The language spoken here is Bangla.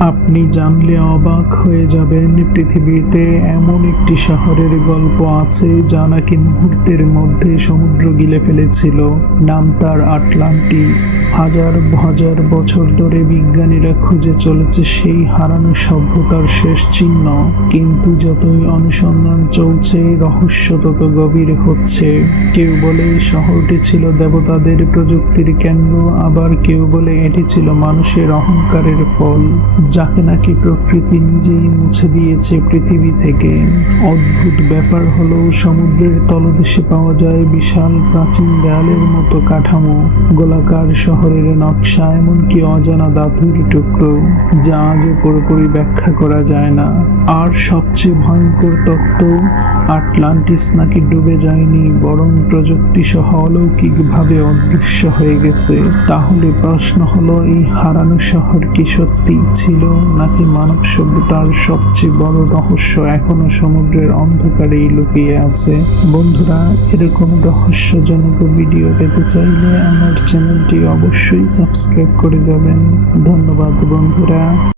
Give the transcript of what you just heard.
আপনি জানলে অবাক হয়ে যাবেন, পৃথিবীতে এমন একটি শহরের গল্প আছে যা নাকি মুহূর্তের মধ্যে সমুদ্র গিলে ফেলেছিল। নাম তার আটলান্টিস। হাজার হাজার বছর ধরে বিজ্ঞানীরা খুঁজে চলেছে সেই হারানো সভ্যতার শেষ চিহ্ন, কিন্তু যতই অনুসন্ধান চলছে রহস্য তত গভীর হচ্ছে। কেউ বলে এই শহরটি ছিল দেবতাদের প্রযুক্তির কেন্দ্র, আবার কেউ বলে এটি ছিল মানুষের অহংকারের ফল, যাকে নাকি প্রকৃতি নিজেই মুছে দিয়েছে পৃথিবী থেকে। অদ্ভুত ব্যাপার হলো, সমুদ্রের তলদেশে পাওয়া যায় বিশাল প্রাচীন দেয়ালের মতো কাঠামো, গোলাকার শহরের নকশা, এমনকি অজানা ধাতুর টুকরো যা আজও পুরোপুরি ব্যাখ্যা করা যায় না। আর সবচেয়ে ভয়ঙ্কর তত্ত্ব, আটলান্টিস নাকি ডুবে যায়নি, বরং প্রযুক্তি সহ অলৌকিকভাবে অদৃশ্য হয়ে গেছে। তাহলে প্রশ্ন হলো, এই হারানো শহর কি সত্যি ছিল, নাকি মানব সভ্যতার সবচেয়ে বড় রহস্য এখনো সমুদ্রের অন্ধকারেই লুকিয়ে আছে? বন্ধুরা, এরকম রহস্যজনক ভিডিও পেতে চাইলে আমার চ্যানেলটি অবশ্যই সাবস্ক্রাইব করে যাবেন। ধন্যবাদ বন্ধুরা।